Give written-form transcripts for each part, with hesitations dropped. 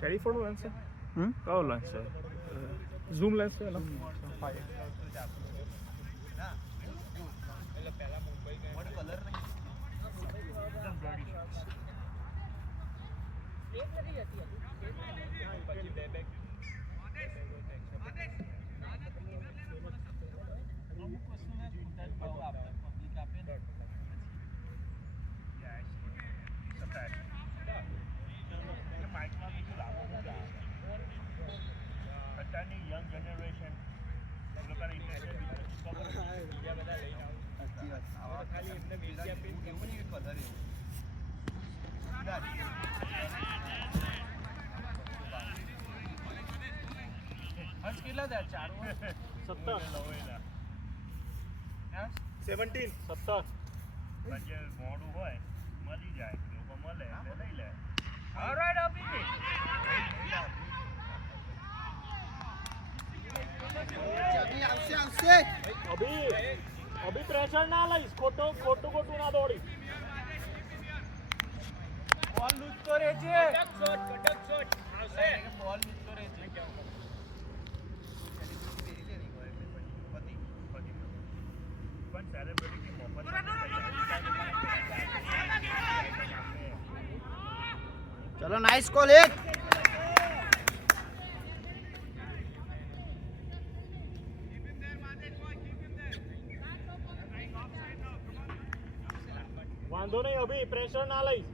ટેલિફોનનો lens છે કયો lens છે ઝૂમ લેન્સ છે એનો યંગ જનરેશન લોકોને ખાલી એમને એવું નહીં કલર એવું હર્ષ કેટલા થયા 17 પછી મોડું હોય મળી જાય લોકો મળે એટલે લઈ લે ઓલરાઈટ અભી અભી પ્રેશર ના લઈશ ખોટું ના દોડી બોલ લૂટતો રહેજે કડક શોટ આવશે બોલ લૂટતો રહેજે પણ સેલિબ્રિટી મોહબ્બત ચલો નાઇસ કોલ એક વાંધો નહીં અભી પ્રેશર ના લઈશ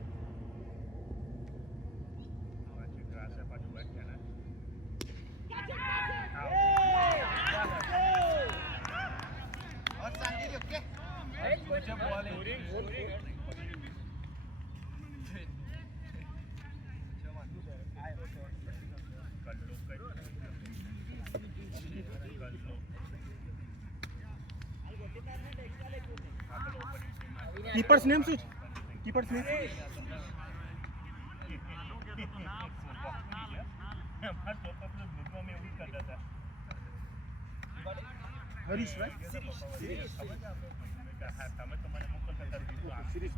કીપર્સ નેમ શું છે કીપર્સ નેમ હરીશ રાઈટ તમે તો મને મોકલતા સિરીઝ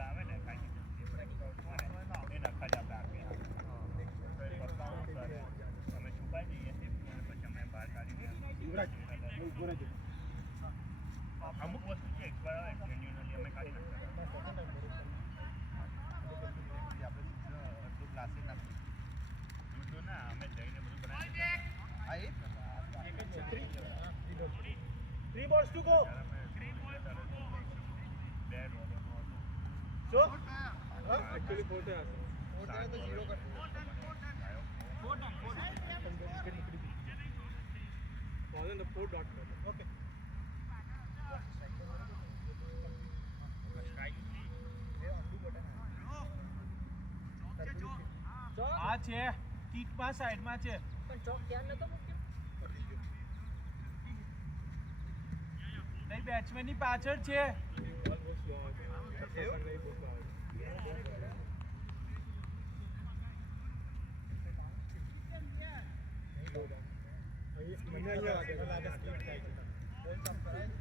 આવે ને એના ખાલી આપણે અમે છુપાઈ જઈએ પછી અમે બહાર કાઢી અમુક વસ્તુ છે એક્સપાયર આવે જેન્યુઅલી અમે કાઢી નાખતા ના અમે જઈને બધું બનાવી 3 balls to go so actually 4 થયા છે 0 કર 4 dot okay આ છે કીટમાં સાઈડમાં છે પણ ચોક ધ્યાન નતો મૂક્યો નહીં બેટ્સમેન ની પાછળ છે મને અહીંયા લાગે સ્લીપ થાય છે બોલ કામ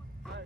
કરાય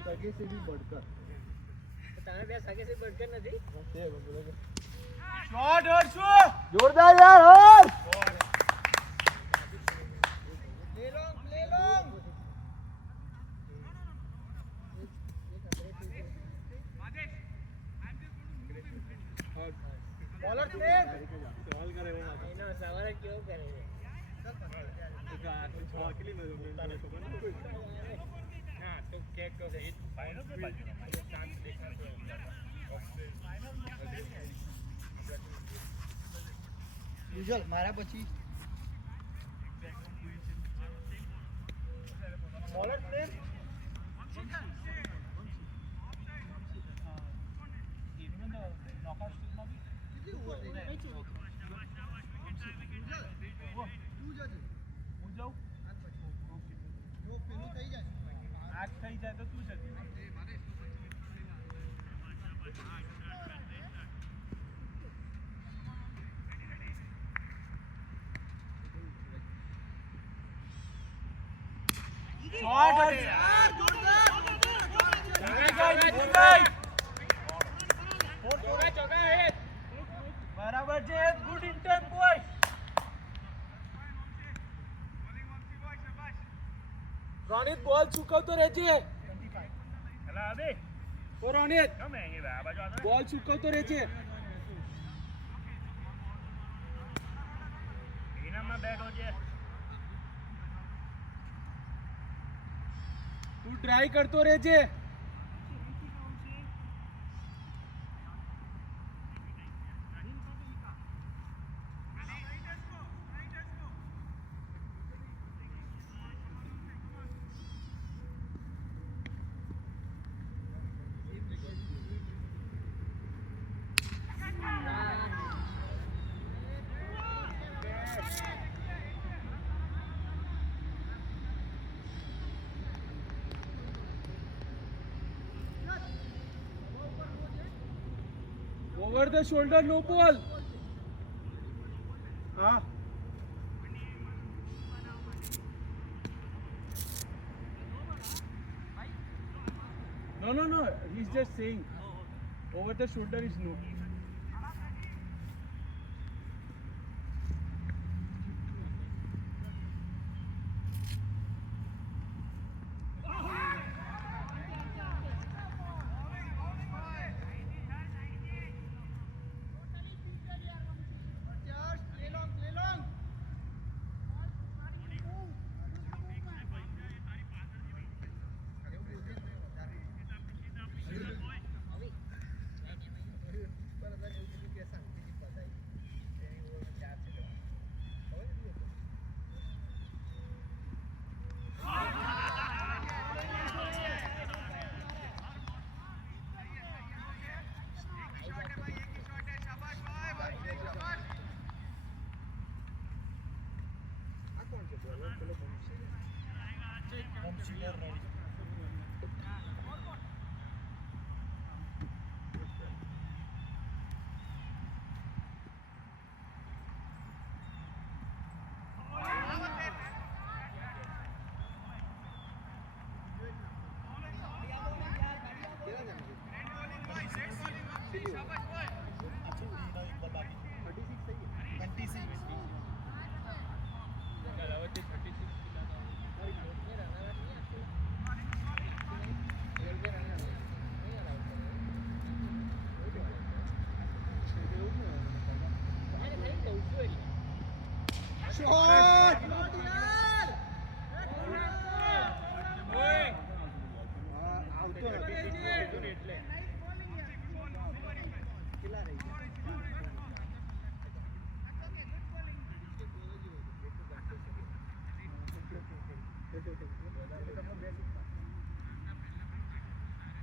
सगे से भी बढ़कर તારે બે સગે સે બડકર નથી શોટ હર્ષુ जोरदार यार हर्ष ले लो એનો સવાલ જ કેવો કરે છે ફાઈનલ કે બાજુનો યુઝલ મારા પછી Smaller player. થઈ જાય તો તું જતી બરાબર છે ગુડ ઇન્ટર્ન બોય રોનિત બોલ ચૂકવતો રહેજે હેલા અબે ઓ રોનિત ગમે અહીં આ બાજુ આ બોલ ચૂકવતો રહેજે ઇનામમાં બેઠો છે તું ટ્રાય કરતો રહેજે Over the shoulder, no ball. Ah. No. He's just saying. Over the shoulder is no.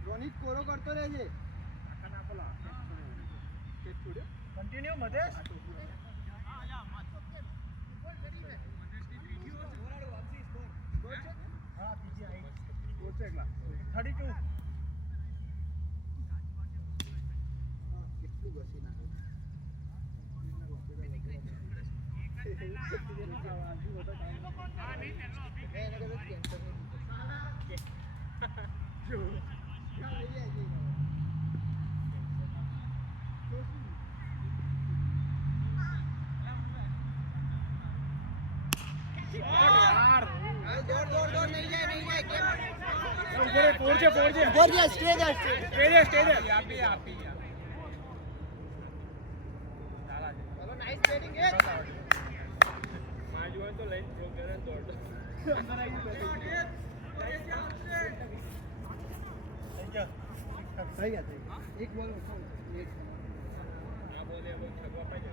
Ronit કોરો કરતો રહેજે Continue, Madesh. કેટલું ઘસી નાખે Stay there. માજવા તો લઈને થ્રો કરે ને દોડતો થઈ ગયા એક બોલ એક આ બોલે હવે છગવા પાડે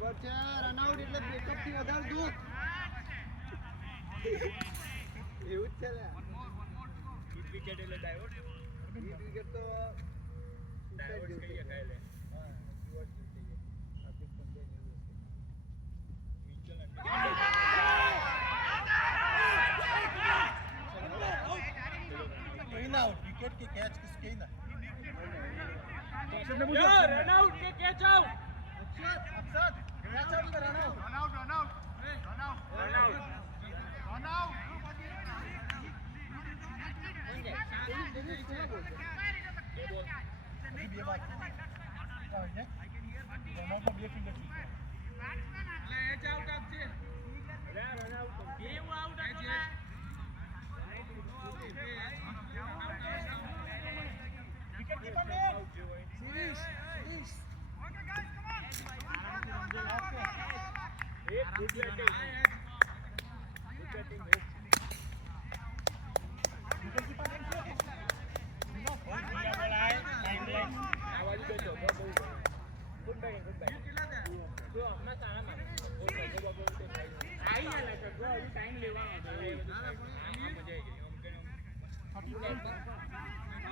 બરાબર છે રનઆઉટ એટલે બ્રેકઅપ થી વધારે દૂર એવું જ છે ને વિકેટ એટલે ડાયવર્ટ વિકેટ તો ડાયવર્ટ કઈ ખાય લે હા શોર્ટ થઈ ગયા હાર્દિક પંડ્યા ને कहीं ना आउट विकेट के कैच किस कहीं ना रन आउट के कैच आउट अक्षत कैच आउट का रन आउट रन आउट अभी ये बात क्या है रन आउट में ये फिंगर ठीक है रन आउट गेम आउट है विकेट कीपर ने सीरीज सीरीज एक गुड बैटिंग विकेट कीपर ने बहुत बढ़िया बॉल है टाइमलाइन आवाज बेचो गुड बैटिंग तो अपना सारा मारे आई है ना तो अभी टाइम लेવાનો છે એ બધું આ મજા આવી ગઈ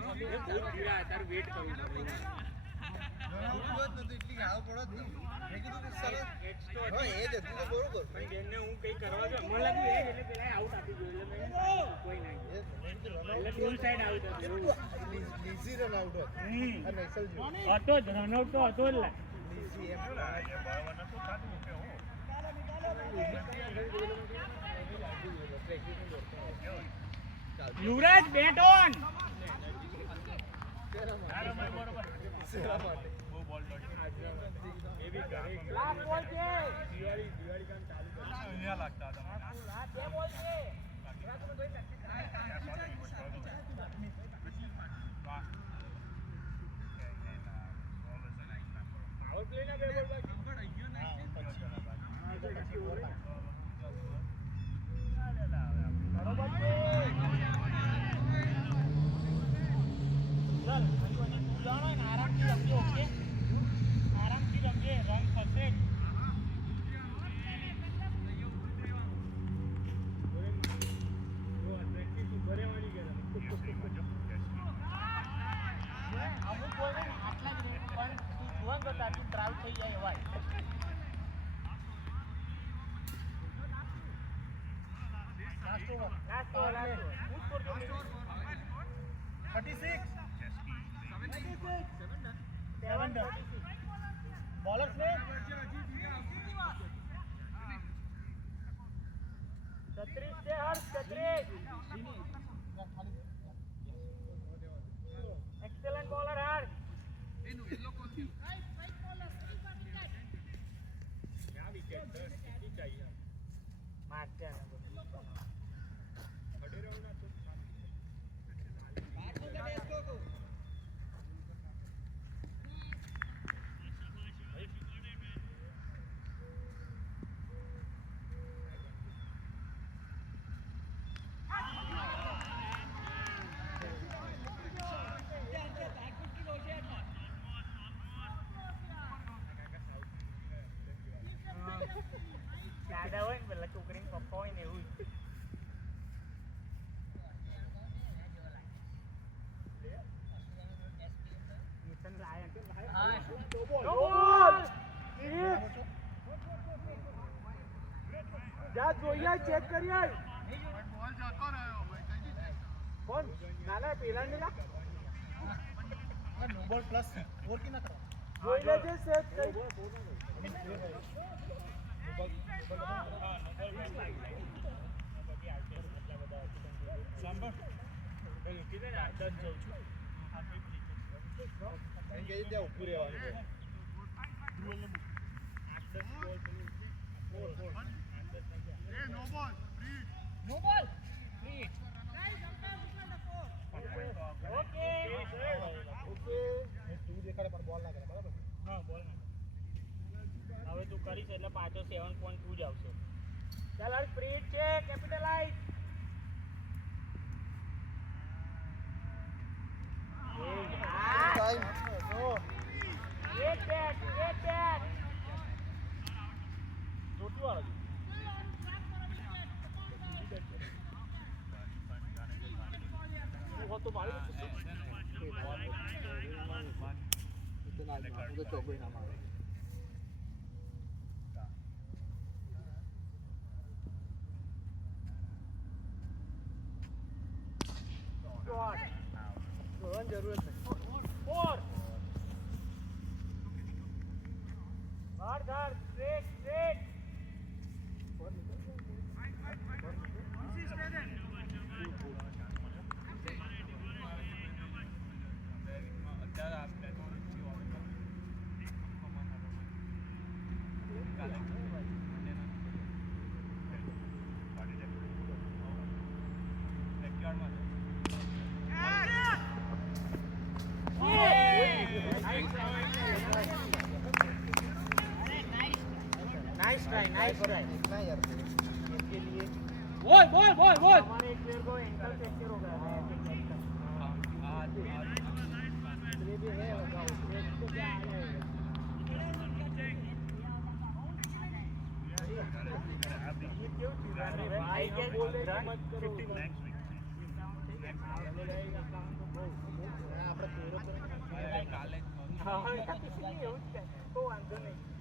અમને બહુ ધીરા તાર વેટ કરવું પડે રન આઉટ જ નતું એટલી હાવ પડો જ નહીં મેં કીધું કે સરસ એક્સ્ટ્રો હા એ જ હતું તો બરોબર ભાઈ બેનને હું કઈ કરવા જો મને લાગ્યું એ એટલે પેલા આઉટ આપી દો એટલે મેં કોઈ નહીં એટલે ફૂલ સાઈડ આઉટ હતું લીઝી રન આઉટ હતો અને નૈસલ જો હતો જ રન આઉટ તો હતો જ લા લીઝી એમ આજે બરાબર નતું થતું કે હું યુવરાજ બેટ ઓન સેવા માટે બહુ બોલ ડોટ એ બી કરે લાસ્ટ બોલ છે દિવાળી કામ ચાલુ કરે અહીંયા લાગતા હતા આ બે બોલ છે પાવર પ્લે ના બે બોલ બાકી લાસ્ટ ઓવર 36 7 बॉलर्स ने 36 से हर्ष 36 एक्सेलेंट बॉलर हर्ष क्या विकेट चाहिए मारते हैं खड़े रहो ना तो ada wen bela cukring pokok ini ui Newton layan double जा જોઈએ ચેક કરી આય કોણ નાના પેલા ને નો બોલ પ્લસ બોલ કે ના કરો જોઈ લેજે સેટ કઈ તું દેખાડે પણ બોલ ના કરે બરાબર હા બોલ ના હવે તું કરીશ એટલે પાછો 7.2 જ આવશે ચાલ હવે સ્પ્રીટ છે કેપિટલાઇઝ ટાઈમ એક બેટ ચોટી વાળો તો મારી તો ચોકડી ના મારે જોવાની જરૂર છે 4 ધર સ્ટ્રેટ नाइस ट्राई इतना यार इसके लिए बोल हमारे एक प्लेयर को एंकल फ्रैक्चर हो गया है ये भी है होगा उसमें तो क्या आ जाएगा ये क्यों चिल्ला रहे भाई क्या बोल रहे मत करो આપણે પૂરો કાલે હા એવું જ તો વાંધો નહીં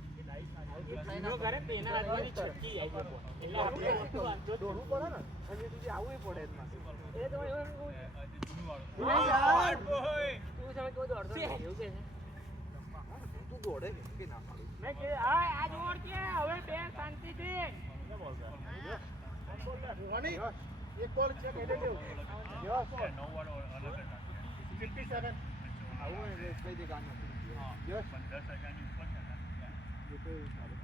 ઘરે તેના હાથમાં છટકી આવી એટલે આપણે વાંધો દોડવું પડે ને હજી સુધી આવવું પડે એમાં એ તો યાર તું સમજ કોઈ દોડતો નથી એવું કે છે તું દોડે કે ના પાડું મેં કે આ દોડ કે હવે બે શાંતિથી રોની એક બોલ છે કે લેવું યસ 57 આવું ને કઈ દે ગામ યસ 15,000 ઉપર છે ને ये तो सारे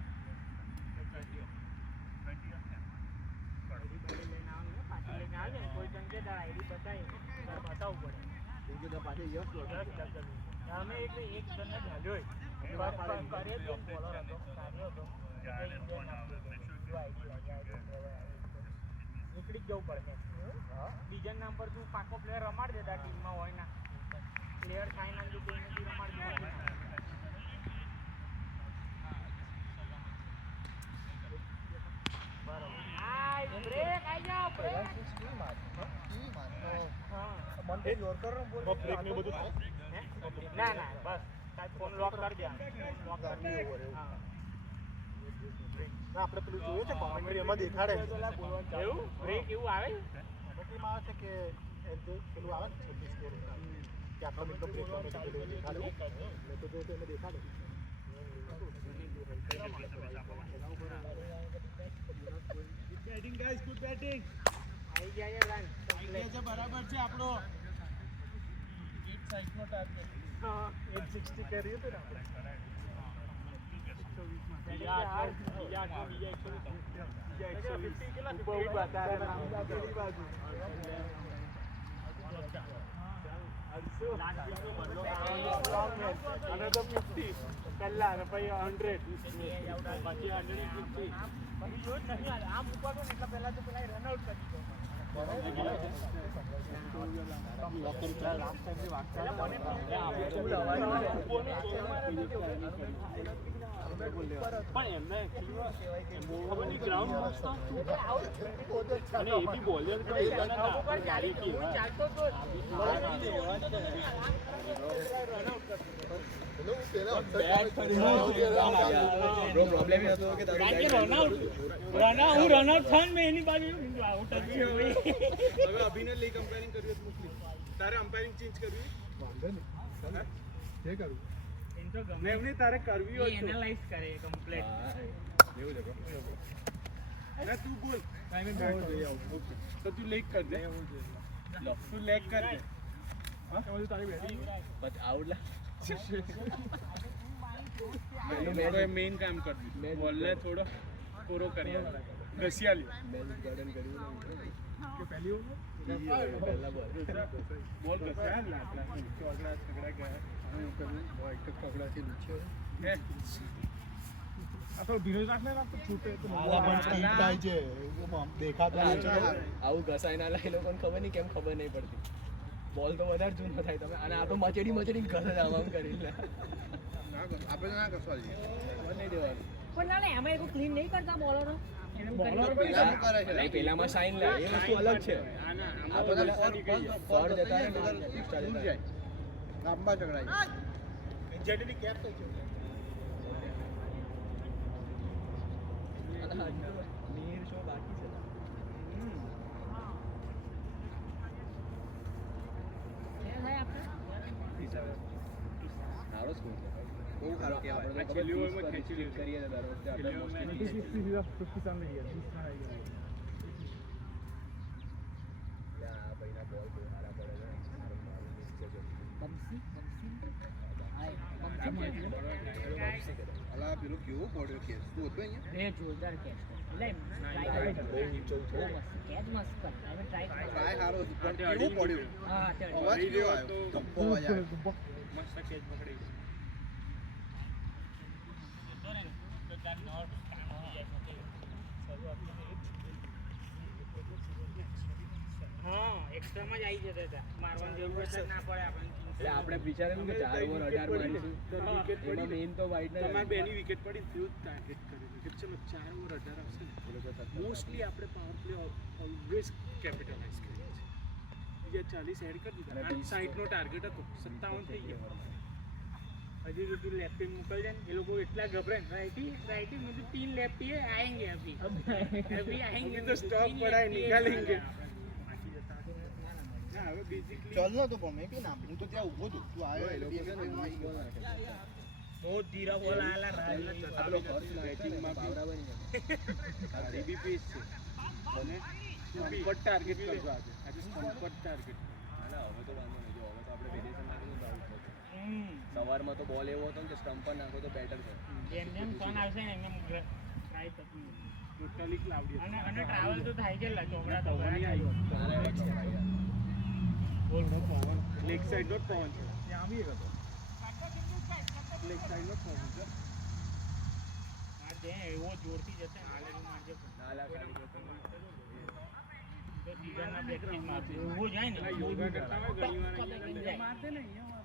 લઈને આવે ને કોઈ જણ કે આઈડી બતાવવું પડે ये तो पाछे यस અમે એક જણને ઢાલ્યો કરીએ તો બોલર હતો કાર્યો હતો નીકળી જ જવું પડે બીજા નામ પર તું પાકો પ્લેયર રમાડ દેતા ટીમમાં હોય ના પ્લેયર સાઈન આવી કોઈને બી રમાડ દેતા બ્રેક આવી જાઓ બ્રેક મંડે જોર કરો બોલ બ્રેક ને બધું થાય ના બસ તાર ફોન લોક કરી દે લોક કરી દે હા આપણે પેલું જોયું છે કોમેન્ટ્રી એમાં દેખાડે એવું બ્રેક એવું આવે કોમેન્ટ્રીમાં આવે છે કે પેલું આવે ને 26 સ્કોર કે આટલો મિનિટનો બ્રેક દેખાડે મેં તો જોયું તો એમાં દેખાડે બેટિંગ ગાઈસ ગુડ બેટિંગ આવી ગયા રન છે બરાબર છે આપણો 8 સાઈઝનો ટાર્ગેટ હા 860 કરીએ તો ને આપણે બીજા 50 પહેલા અને પછી 100 પછી 150 આમ ઉપર તો એટલા પહેલા તો પેલા રન આઉટ કરી દીધો પણ એમને ખબર ગ્રાઉન્ડ અને એ બી બોલર ચાલતો તો પ્રોબ્લેમ હતો કે રનઆઉટ થન મેં એની બાજુ આઉટ હવે અભિને લઈ કમ્પેરિંગ કર્યું તો મોકલી તારે અમ્પાયરિંગ ચેન્જ કરવી વાંધો નહીં ચાલો. જે કરું એમની તારે કરવી હોય તો એનાલાઇઝ કરે કમ્પ્લીટ એવું છે ના તું બોલ તો તું લેગ કર દે તું લેગ કર દે હા તારી બેટી બટ આવડલા મેઇન કામ કર દીધું બોલને થોડો પૂરો કરી ઘસિયા લ્યો મેજિક ગાર્ડન કર્યું કે પહેલી પહેલા બોલ બોલ ઘસ્યા ને આપણા ચોગડા છગડા ગયા હું કરું એક પગલાથી લૂછ્યો હે આ તો ધીરજ રાખને ના તો છૂટે તો આલા પણ સ્ટીમ થાય છે એવું આમ દેખાતું હોય છે આવું ઘસાઈ ના લે લોકોને ખબર નહીં કેમ ખબર નહીં પડતી બોલ તો વધારે જૂનો થાય તમે અને આ તો મચેડી ઘસે આમ આમ કરી લે આપણે ના કસવા લઈએ ખબર નહીં દેવાનું પણ ના ના એમાં એવું ક્લીન નહીં કરતા બોલરો પેલામાં સાઈન લે એ વસ્તુ અલગ છે આ તો ફોર જતા રહે લાંબા ઝઘડાય જેટલી કેપ થઈ છે નીર શો બાકી છે સારો સ્કૂલ છે બહુ સારો કહેવાય ખેલી ઓવરમાં ખેંચી કરીએ દર વખતે આપણે મોસ્ટલી 50 સામે લઈ ગયા 20 આ ભાઈના બોલ બહુ સારા પડે છે અલા પેલો કેવો પડ્યો કે તું હતો અહીંયા એ જોરદાર કેચ એટલે કેચ મસ્ત કર હવે ટ્રાય ટ્રાય હારો હતો પણ કેવો પડ્યો હા અવાજ કેવો આવ્યો ધબ્બો અવાજ આવ્યો મસ્ત કેચ પકડી હા એક્સ્ટ્રામાં જ આવી જતા હતા મારવાની જરૂર જ ના પડે આપણને એટલે આપણે વિચારેલું કે 4 ઓવર 18 મારીશું એમાં મેઇન તો વાઇડ ના તમારે બેની વિકેટ પડી તેવું ટાર્ગેટ કરેલું કે ચલો 4 ઓવર 18 આવશે ને મોસ્ટલી આપણે પાવર પ્લે ઓલવેઝ કેપિટલાઇઝ કરીએ છીએ બીજા 40 એડ કરી દીધા અને 60 નો ટાર્ગેટ હતો 57 થઈ ગયો हजी तो तू लेफ्ट पे निकल जाए ये लोग इतना घबराए राइटी मुझे 3 लेफ्ट ही आएंगे अभी आएंगे तो स्टॉप पड़ा है निकालेंगे ના હવે બેઝિકલી ચાલ નો તો પણ મે બી ના હું તો ત્યાં ઊભો છું તું આવ્યો એટલે बहुत धीरा बोल आला राज આપણો ફર્સ્ટ બેટિંગમાં પાવરા બની આ સીબીપી છે અને સ્ટમ્પર ટાર્ગેટ કરજો આજે સ્ટમ્પર ટાર્ગેટ ના હવે તો વાંધો નહીં જો હવે તો આપણે વેરિએશન નાખીશું તો આઉટ થશે સવારમાં તો બોલ એવો હતો ને કે સ્ટમ્પ પર નાખો તો બેટર છે જેમ જેમ ફોન આવશે ને એમ ટ્રાય થતું ટોટલી ક્લાઉડી અને ટ્રાવેલ તો થાય છે ચોકડા તો પવન આવ્યો મારે એક્સ છે ભાઈ યાર બોલ નો પવન લેગ સાઈડ નો પવન છે ત્યાં આવી ગયો લેગ સાઈડ નો પવન છે માર દે એવો જોરથી જશે હાલે મારજે નાલા ખાલી તો સીઝનના પ્રેક્ટિસ માં એવો જાય ને યોગા કરતા હોય ઘણી વાર માર દે ને અહીંયા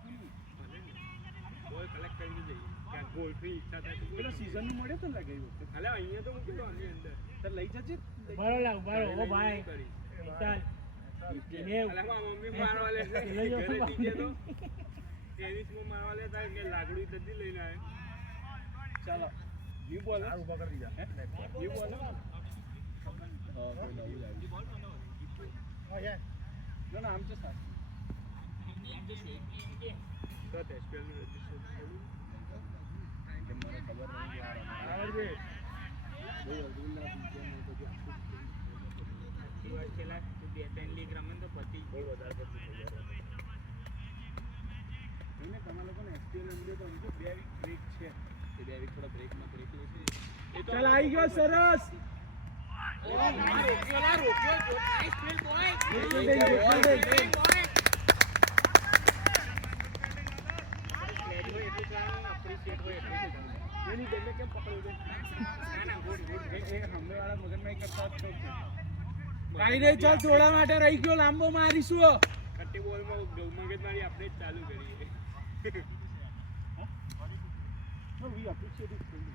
બોલ કલેક્ટ કરી દઈએ કે ગોલ ફ્રી ઈચ્છા થાય તો પેલો સીઝન નું મળે તો લાગે એવું હાલે અહીંયા તો મૂકી દો આની અંદર તો લઈ જજે બરો ઓ ભાઈ ચાલ મમ્મી મારવા લે ઘરે દીજે તો ટેનિસ માં મારવા લે થાય કે લાગડું જલ્દી લઈને આવે ચાલો યુ બોલ ઉભા કરી દીધા યુ બોલ હા કોઈ નવું લાવ્યું હા યાર ના આમचे साथ તો એસપીએલ નું રજીસ્ટર કે મને ખબર નહીં કે યાર બરાબર છે બહુ અઘરું ના પીછે નહીં તો જો છેલ્લા 2-3 લીગ રમે તો પતિ બહુ વધારે પડતું થઈ ગયા એને તમારા લોકોને એસપીએલ અંદર તો સમજો 2 વીક બ્રેક છે એ 2 વીક થોડા બ્રેકમાં બ્રેક લેશે ચાલ આવી ગયો સરસ એની બેને કેમ પકડ્યું છે સામે વાળા મગજમાં કરતા જ કાઈ નહીં ચાલ થોડા માટે રહી ગયો લાંબો મારીશું કટ્ટી બોલમાં મગજમારી આપણે જ ચાલુ કરીએ we appreciate it fully.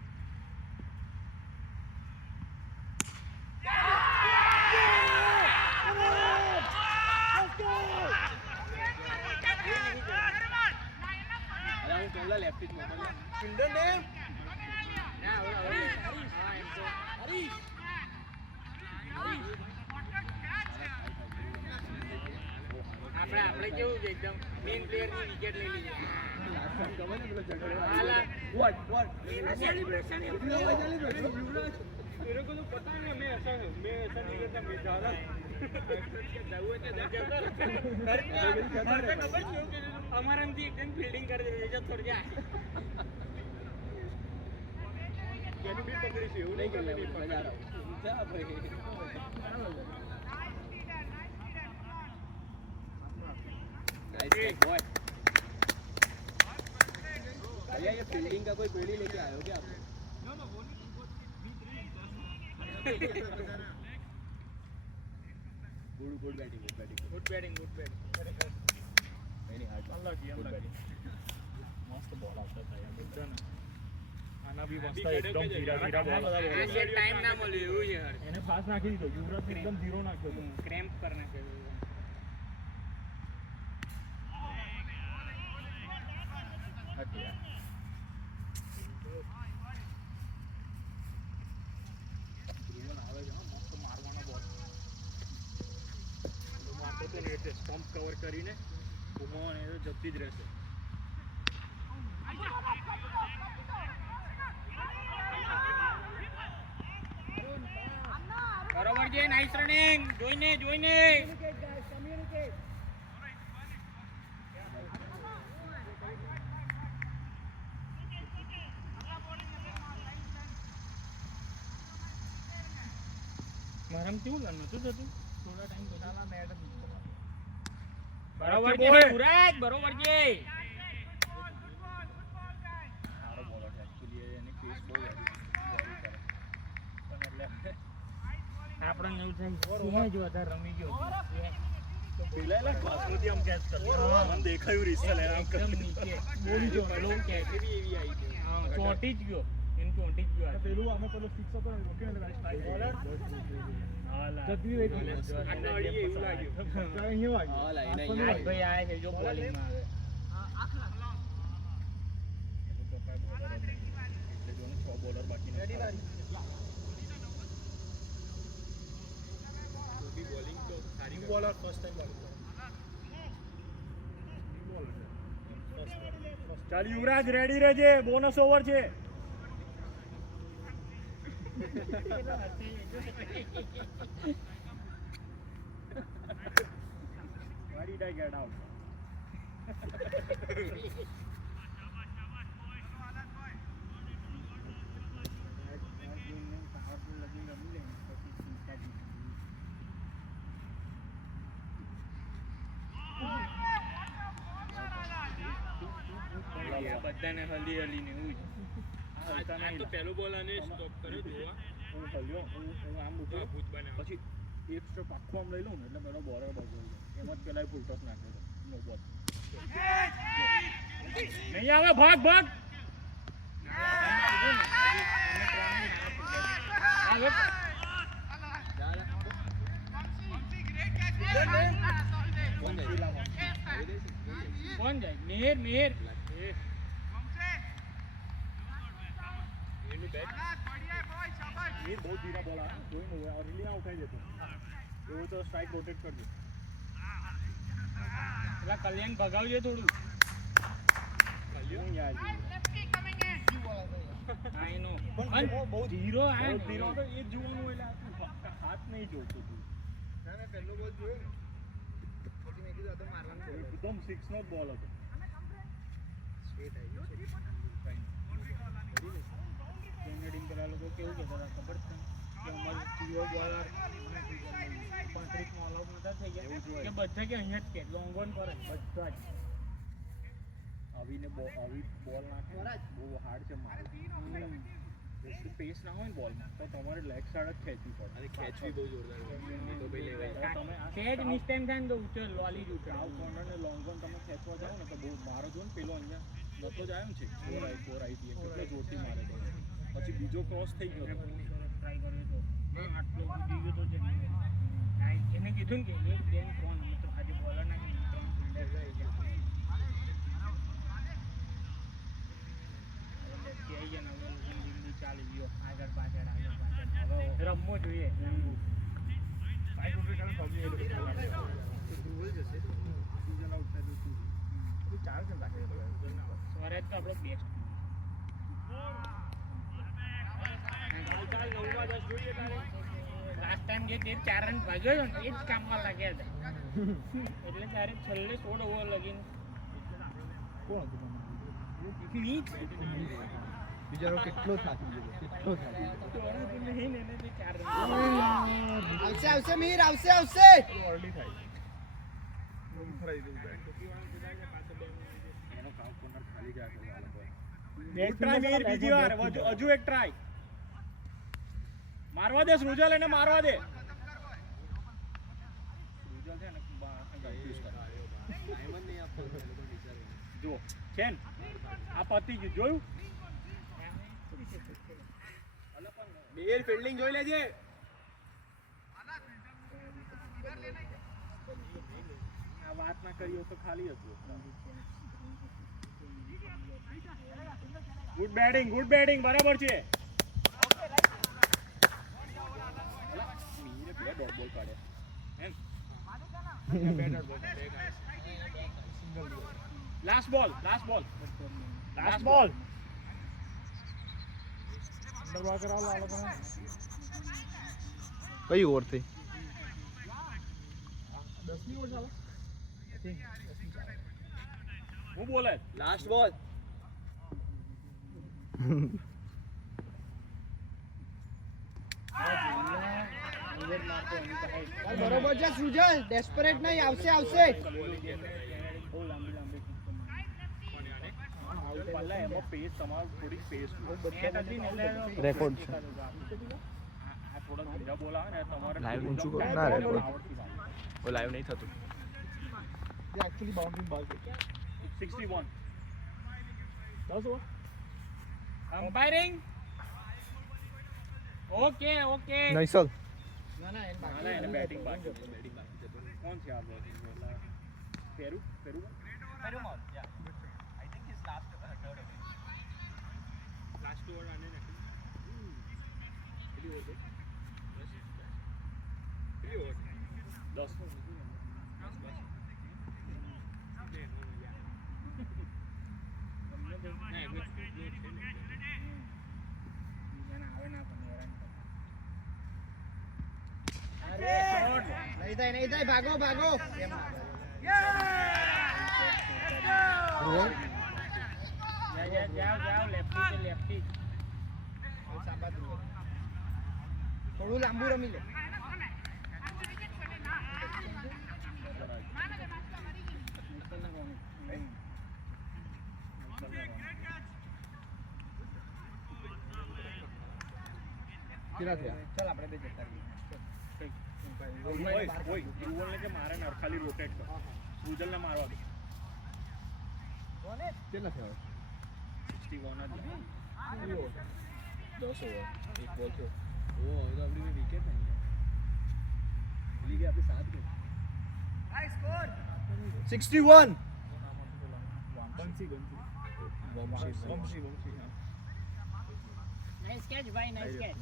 અરે હું પહેલા લેફ્ટ જ મોકલ્યો ફિલ્ડર નેમ આપણે કેવું છે એકદમ મેઇન પ્લેયર ની વિકેટ લઈ લીધી લાસ્ટ ટાઈમ ખબર ને પેલો ઝઘડો હાલા. વોટ सेलिब्रेशन है યુવરાજ तेरे को तो पता है ना मैं ऐसा नहीं करता मैं ज्यादा અમારા એમથી એકદમ ફિલ્ડિંગ કરી દે છે થોડી જાય એનું બી પકડી છે એવું નહીં નહીં કરે કરે મજા આવે જા ભાઈ नाइस बॉय भैया ये फील्डिंग का कोई पेड़ी लेके आए हो क्या आप गुड बैटिंग ગુડ બેટિંગ नहीं हार्ड गुड बैटिंग મસ્ત બોલ આવતા હતા યાર બધાને. આના બી મસ્ત બી એકદમ ખેડે ધીરા કે ધીરા બોલ બધા હતા. આજે ટાઈમ ના મળ્યો એવું છે યાર એને ફાસ્ટ નાખી દીધો યુવરાજ એકદમ ધીરો નાખ્યો હતો. ક્રેમ્પ કર નાખ્યો हट गया ધ્રુવન આવે છે હો, મસ્ત મારવાનો બોલ. પેલો મારતો હતો ને એટલે સ્ટમ્પ કવર કરીને ઘુમાવો ને એ તો જતી જ રહેશે. બરોબર છે નાઈસ રનિંગ જોઈને મારામ કેવું નતું થતું થોડા ટાઈમ પહેલા મેચ બરોબર છે યુવરાજ બરોબર છે સારો બોલર છે એકચ્યુઅલી એની પેસ બહુ વેરી કરે પણ એટલે આપણને એવું થાય જો વધારે રમી ગયો પેલા એલા ક્લાસમાંથી આમ કેચ કરતો મને દેખાયું રિસલ આમ એકદમ નીચે બોલ જો લો કેચ એવી આવી છે હા ચોંટી જ ગયો એને ચોંટી જ ગયો પેલું અમે પેલો ફિક્સ હતો ને ઓકે ને સ્ટ્રાઇક બોલર જતી રહી ગઈ આટલા અડીએ એવું લાગ્યું અહીંયા વાગ્યું हां लाइन આજ है ભાઈ આય છે જો બોલિંગ માં આવે એટલે જોને 6 બોલર બાકી નથી. બોલિંગ તો સારી બોલર ફર્સ્ટ ટાઈમ ચાલ યુવરાજ રેડી રહેજે બોનસ ઓવર છે. Why did I get out? બધાને હલી હલીને એવું આ તો પહેલો બોલ આને સ્ટોપ કર્યો જોવા હું હલ્યો હું આમ ઉઠ્યો ભૂત બનાવ્યો પછી એક સ્ટેપ આખું આમ લઈ લઉં ને એટલે મારો બોલર બગડ્યો એમાં જ પેલા ફૂલ ટોસ નાખ્યો હતો નો બોલ નહીં આવે ભાગ ભાગ કોણ જાય મેર મેર ये बहुत धीरा बोला कोई नहीं हुआ और रिली आउट है देतो वो तो स्ट्राइक रोटेट कर दो પેલા કલ્યાણ ભગાવજે થોડું नहीं यार આઈ નો પણ બહુ ધીરો આ बहुत धीरा तो ये જોવાનું એટલે આ હાથ નહીં જોતો તું एकदम 6 નો બોલ હતો કેનેડિંગ કરા લોકો કેવું કહેતા હતા ખબર છે કે અમારું જીરો બોલર 35 માં ઓલ આઉટ નતા થઈ ગયા કે બધા કે અહીંયા જ કે લોંગ ઓન કરે બધા જ અવીને આવી બોલ નાખે બહુ હાર્ડ છે મારે પેસ ના હોય ને બોલમાં તો તમારે લેગ સાઈડ જ ખેંચવી પડે અને ખેંચવી બહુ જોરદાર હોય તો ભાઈ લેવાય તમે આ સેજ મિસ ટાઈમ થાય ને તો ઉચર લોલી જ ઉચર આઉટ કોર્નર ને લોંગ ઓન તમે ખેંચવા જાઓ ને તો બહુ મારો જો ને પેલો અહીંયા નતો જ આવ્યો ને છે 4 આઈ કેટલો જોરથી મારે છે પછી બીજો ક્રોસ થઈ ગયો ટ્રાય કર્યો તો આટલો ઉડી ગયો તો જે એને કીધું ને કે એક બેન ત્રણ મિત્રો આજે બોલર ના ત્રણ ફિલ્ડર લઈ ગયા ચાલી ગયો આગળ પાછળ હવે રમવો જોઈએ ચાર કેમ રાખે સ્વરાજ તો આપણો બેસ્ટ લાસ્ટ ટાઈમ જે 4 રન ભાગ્યો ને એ જ કામમાં લાગ્યા હતા એટલે તારે છેલ્લે 16 ઓવર લગીને બિચારો કેટલો થાકી ગયો કેટલો થાકી નહીં ને 4 રન આવશે મીર આવશે એનો કામ કોર્નર ખાલી જાય છે એક ટ્રાય મીર બીજી વાર હજુ એક ટ્રાય મારવા દે સૃજલ એને મારવા દે સૃજલ છે ને કન્ફ્યુઝ કરે જો છેન આ પતિ ગયું જોયું મીર ફિલ્ડિંગ જોઈ લેજે આ વાત ના કરી હોત તો ખાલી હતું ગુડ બેટિંગ બરાબર છે મીરે બે ડોટ બોલ કાઢ્યા એમ લાસ્ટ બોલ કઈ ઓવર થઈ 10ની ઓવર ચાલે હું બોલે લાસ્ટ બોલ બરોબર છે સુજલ ડેસ્પરેટ નહીં આવશે બહુ લાંબી પહેલા એમાં પેસ તમારો થોડી પેસ રેકોર્ડ છે આ થોડા ધીરા બોલ આવે ને તમારે લાઈવ ઊંચું કરો ના રેકોર્ડ ઓ લાઈવ નહીં થતું एक्चुअली बाउंड्री बॉल 61 10 ओवर અમ્પાયરિંગ ઓકે નૈસલ ના એને બેટિંગ બાકી કોણ છે આ બોલિંગ પેરુ લાસ્ટ ઓવર આને કેટલી ઓવર 10 નહીં થાય ભાગો જાઓ લેફ્ટી થોડું લાંબુ રમી લે કેટલા થયા ચાલ આપણે બે જતા રહીએ ધ્રુવલને કે મારે ને ખાલી રોટેટ કર સૃજલને મારવા દે કેટલા થયા 61 જ 10 ઓવર એક બોલ થયો ઓ હવે તો આપણી વિકેટ નહીં ભૂલી ગયા આપણે 7 ગયો 61 નાઇસ કેચ ભાઈ નાઇસ કેચ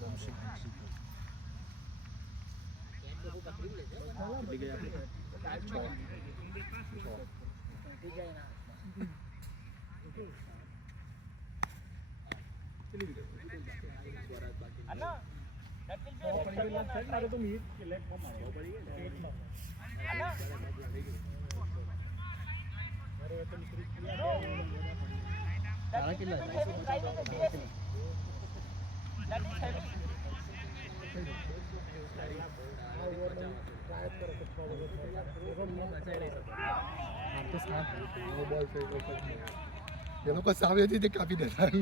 ये लोग को सावेदी से काफी देता है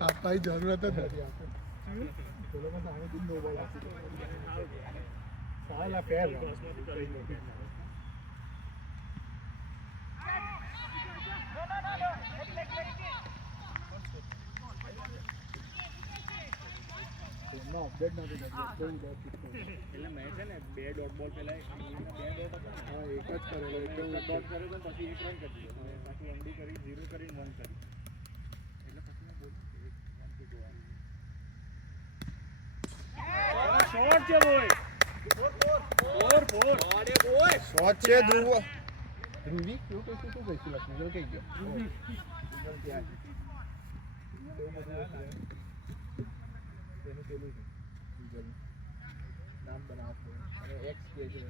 आपका ही जरूरत है नहीं आपको ये लोग को सावेदी नो बॉल आती है साला फेयर अपडेट ना दे એટલે મેં છે ને બે ડોટ બોલ પહેલા બે ડોટ હતા हाँ एक જ करेगा एक ડોટ કર્યો તો પછી એક રન કરી દીધો અને પાછું વનડી કરી 0 કરીને 1 કરી એટલે પછી મેં બોલ્યું કે 1 to 2 શોર્ટ છે બોય 4 શોટ છે ધ્રુવ ધ્રુવી શું કહીશું શું કહીશું લક્ષ્મી કઈ ગયો સિગ્નલ ત્યાં છે એવું બધું એનું પેલું છે ગૂગલ નામ બનાવશે અને એક્સ કે છે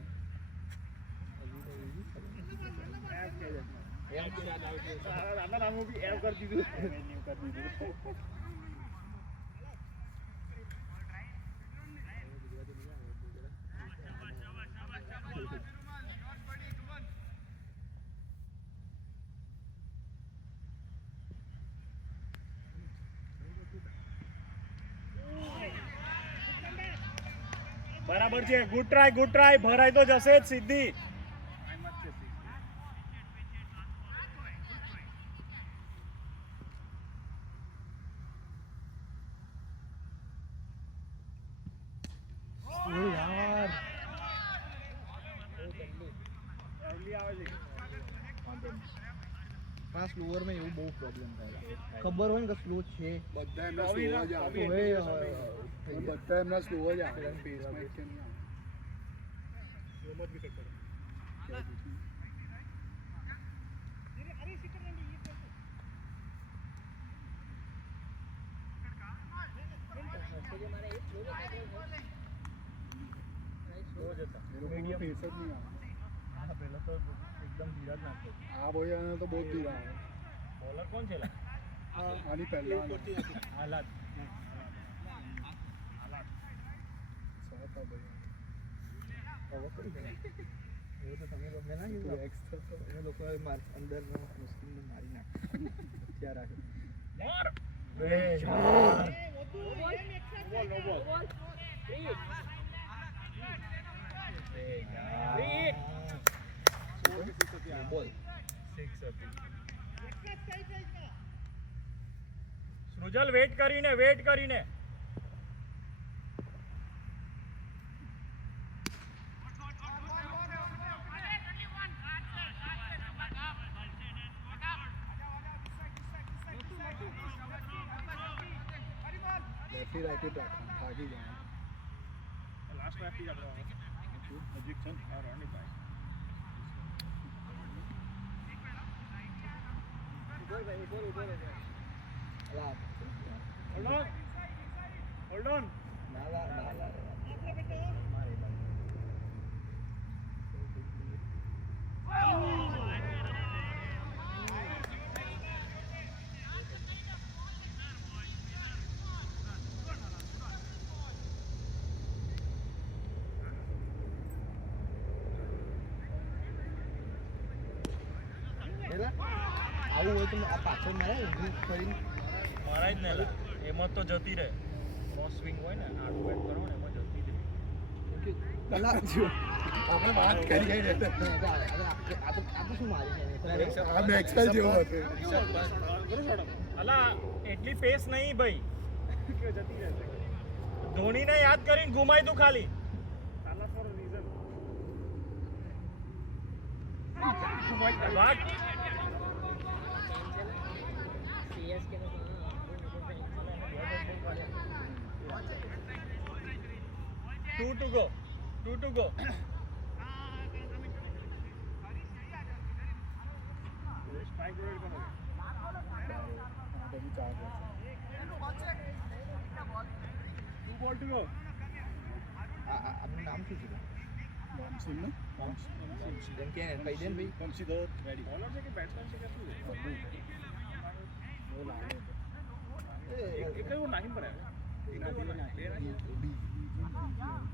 આના નામનું બી એમ કરી દીધું. બરાબર છે, ગુડ ટ્રાય ભરાય તો જશે જ સીધી. આ સ્લોવરમાં એવું બહુ પ્રોબ્લેમ થાય ખબર હોય ને કે સ્લો છે બધા એમના સ્લો જ આવે બધા એમના સ્લો જ આવે પેસમાં એક કેમ ના આવે પેસ જ નહીં આવે પહેલા તો એકદમ ધીરા જ નાખે આ ભાઈ આને તો બહુ ધીરા આવે બોલર કોણ છે? આની પહેલા હાલાત. એવું તો તમે લોકોને ના કીધું એક્સ થતો એ લોકોએ અંદરનો મુસ્લિમને મારી નાખ્યો હથિયાર રાખે બોલ સૃજલ વેટ કરીને લેફ્ટી રાઈટ ભાગી જાય લાસ્ટ રાખી આપણે નજીક છે ને રણજીતભાઈ. Hold on. આવું હોય તો આ પાછળ મારે ઊભું કરીને મરાય જ ને લા. એમાં તો જતી રહે. ક્રોસ સ્વિંગ હોય ને આડું બેટ કરો ને એમાં જતી રહે. કલાક જો આપણે વાત કરી ગઈ ને આ તો શું મારી છે આ મેક્સવેલ જેવો હતો અલા એટલી પેસ નહીં ભાઈ. ધોનીને યાદ કરીને ઘુમાય તું ખાલી. વાટ. CSK no Two to go. Strike rate કરો. પછી 4 Two ball to go. આપનું નામ શું છે બોમ્સિંગ ને જેમ કે કહી દે ને ભાઈ બોમ્સી તો રેડી Bowler છે કે batsman છે કે શું છે? બહુ લાગે એક એવું નાખી પડે.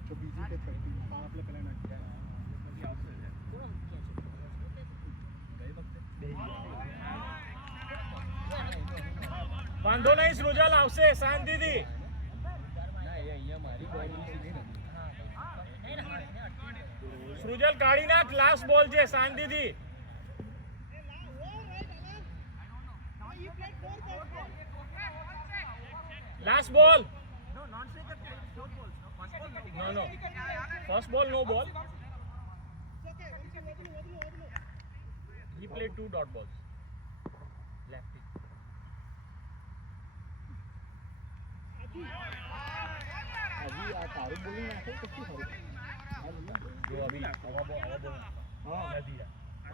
તો બીજી કે 30 આપણે પેલા નાખ્યા પછી આવશે. વાંધો નહીં સૃજલ આવશે શાંતિથી. સૃજલ કાઢી નાખ. લાસ્ટ બોલ છે શાંતિથી. લાસ્ટ બોલ. No. First ball, no ball. He played 2 dot balls. Lefty. હજી આ તારું બોલી નાખે તો શું ખરું જો અભી હવા બોલ હા નથી.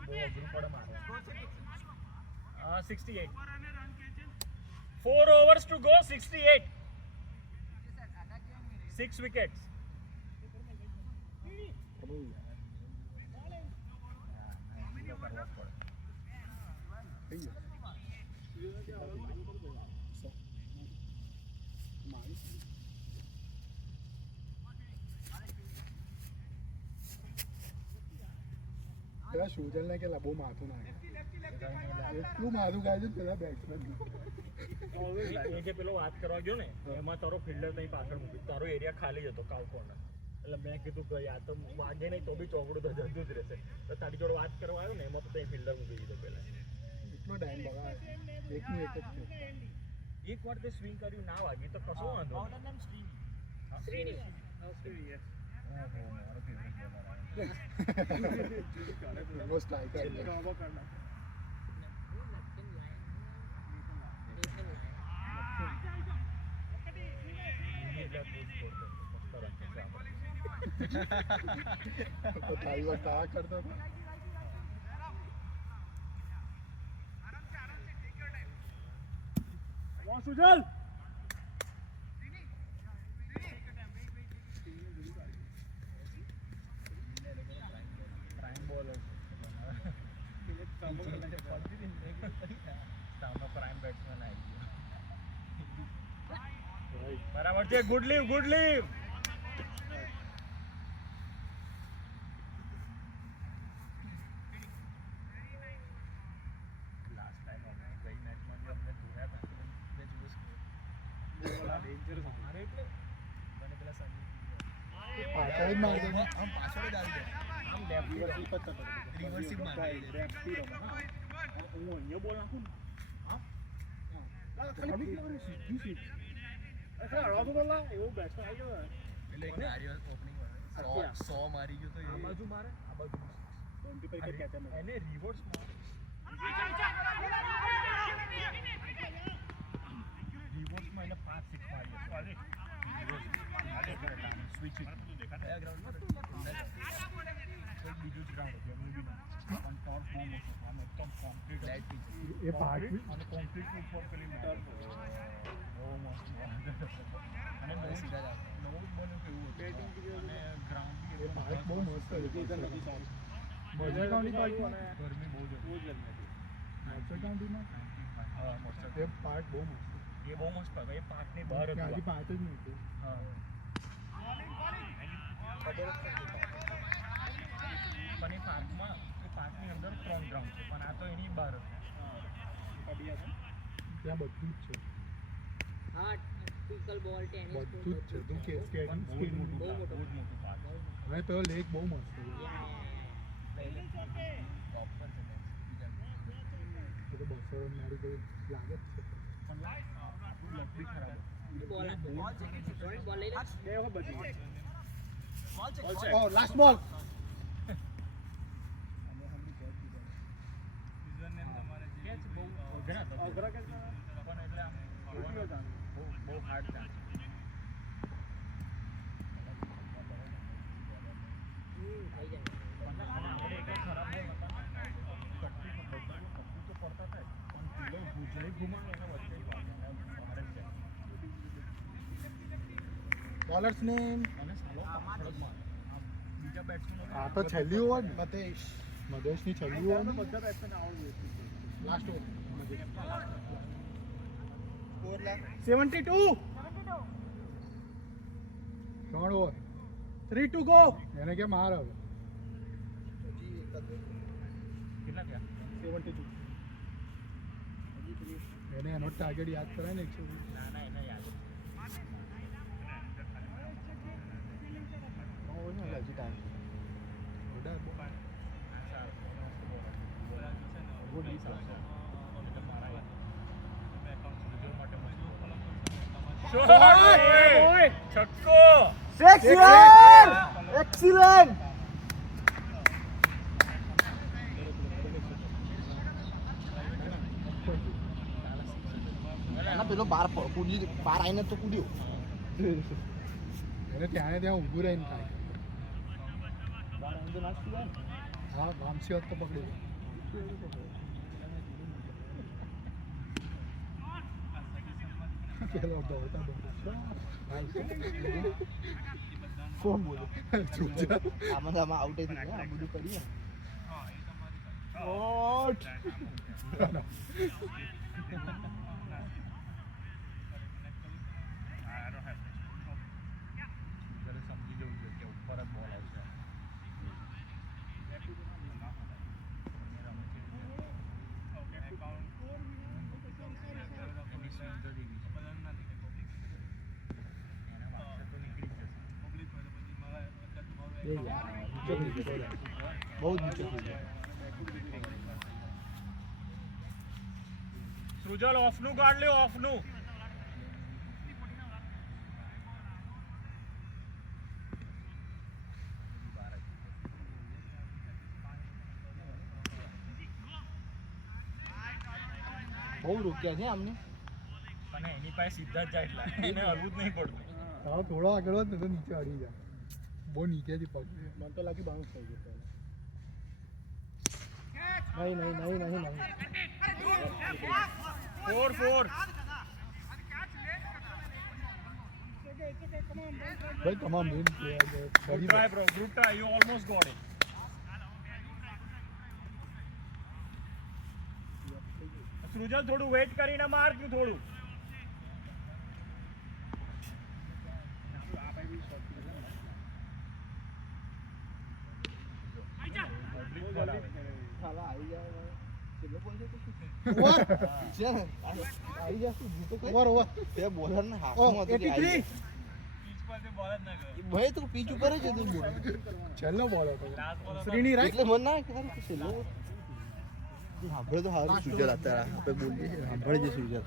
બહુ અઘરું પડે મારે 68 4 overs to go 68 6 wickets પેલા સુજલ ને કેટલા બહુ માથું નાખે એટલું માથું ખાય છે પેલા બેટ્સમેન એ કે પેલો વાત કરવા ગયો ને એમાં તારો ફિલ્ડર નહીં પાછળ મૂકી તારો એરિયા ખાલી હતો કાવ કોર્નર એટલે મેં કીધું કે યાર તો વાગે નહીં તો બી ચોકડું તો જતું જ રહેશે તો તારી જોડે વાત કરવા આવ્યો ને એમાં તો ત્યાં ફિલ્ડર મૂકી દીધો પહેલા એટલો ટાઈમ બગાડે એકનું એક જ છે એક વાર તે સ્વિંગ કર્યું ના વાગી તો કશો વાંધો वो स्ट्राइकर है तो ताई वो क्या करता था સુજલ બરાબર છે ગુડ લીવ લાસ્ટ ટાઈમ અમે ગઈ મેચમાં જે અમને જોયા હતા મેં જોયું ડેન્જર મારે એટલે મને પેલા સંજય पाछળ જ માર દે આમ પાછળ જ આવી જાય આમ લેફ્ટ રિવર્સિંગ મારી દે લેફ્ટી રમો હું અહીંયા બોલ નાખું ને હા ખાલી સીધી સીટ અરે અડધો બોલા એવું બેઠો આવી ગયો એટલે એક નારિયેળ ઓપનિંગ વાળો 100 મારી ગયો તો આ બાજુ મારે આ બાજુ 25 પર કેચર એને રિવર્સ મારે રિવર્સમાં એને 5 6 મારી સ્વિચિંગ કયા ગ્રાઉન્ડમાં બીજું જ ગ્રાઉન્ડ હતું એમનું બી ના પણ ટોર્ચ બહુ મોટું આમ એકદમ કોન્ક્રીટ લાઈટ પીચ ये पार्ट અને કોન્ક્રીટ ઉપર પેલી ટર્ફ બહુ મસ્ત અને નવું સીધા જ આવે નવું બન્યું કેવું હતું અને ગ્રાઉન્ડ બી ये पार्ट बहुत मस्त है મજા काउंटी पार्ट અને ગરમી બહુ જ હતી मॉन्स्टर काउंटी में હા મોસ્ટર ये पार्ट बहुत मस्त એ બહુ મસ્ત પાક એ પાકની બહાર है હતું आधी पार्ट જ નહીં હતું હા પણ એ પાર્કમાં એ પાર્કની અંદર 3 ગ્રાઉન્ડ છે પણ આ તો એની બહાર હતું ત્યાં બધું જ છે હા પિકલ બોલ ટેનિસ બધું જ છે તું કે સ્કેટિંગ બહુ જ મોટું પાર્ક હવે તો લેક બહુ મસ્ત છે ટોપ પર છે બીજા તો 200 રન મારી ગઈ લાગે જ છે પણ આપણું લક બી ખરાબ બોલ બોલ લઈ લે બે વખત બચી ગયા ઓ લાસ્ટ બોલ કેચ બહુ અઘરા હતા પણ એટલે આમ બહુ હાર્ડ ચાન્સ થઈ જાય અને આપણે એક ખરાબ બોલ હતા કટ્ટી તો પડતા થાય પણ પેલો ગુજરી ઘુમાવે એના વચ્ચે જ વાગે અને બહાર જ જાય બોલર્સ નેમ અને સાલો પાછળ જ મારે આમ બીજા બેટ્સમેન આ તો છેલ્લી ઓવર ને મધેશની છેલ્લી ઓવર ને બધા બેટ્સમેન આવડે લાસ્ટ ઓવર 72 ત્રણ ઓવર 3 to go એને કે માર હવે કેટલા થયા 72 એને એનો ટાર્ગેટ યાદ કરાય ને 120 ના ના એને યાદ હજી ટાઈમ છક્કો એક્સિલન્ટ પેલો બાર કૂદી બાર આવીને તો કૂદ્યો એને ત્યાં ત્યાં ઊભું રહીને થાય હા વામસી હોત તો પકડી પેલો દોડતા કોણ બોલે સુજા આમાં આઉટ થઈ ગયા આ બધું કરીએ ઓટ સમજી જવું જોઈએ કે ઉપર જ બોલ આવશે એની સ્વિંગ તો દેવી છે એના માટે તો નીકળી જ જશે બહુ જ નીચે થઈ ગયા સૃજલ ઓફનું ગાર્ડ લે ઓફનું બહુ રોક્યા છે આમને અને એની પાસે સીધા જ જાય એટલે એને હલવું જ નહીં પડતું તારો થોડો આગળ હોત ને તો નીચે અડી જાય બહુ નીચેથી પગ મને તો લાગી બાઉન્સ થઈ ગયો નહીં નહીં નહીં નહીં નહીં 4-4 ભાઈ તમામ man Good try, bro. Good try. You almost got it. Srujal થોડું વેઇટ કરીને માર તું થોડું સાલા આવી જાય કેટલો બોલ છે ઓવર છે આવી જશે જીતો કોઈ ઓવર ઓવર તે બોલર ને હાથમાં હતી કે આવી ભાઈ તું પીચ ઉપર જ હતું બોલ છેલ્લો બોલ હતો શ્રીની રાઈટ એટલે મન ના કરે કે છેલ્લો સાંભળે તો સારું સુજલ અત્યારે આપણે બોલીએ છીએ સાંભળે છે સુજલ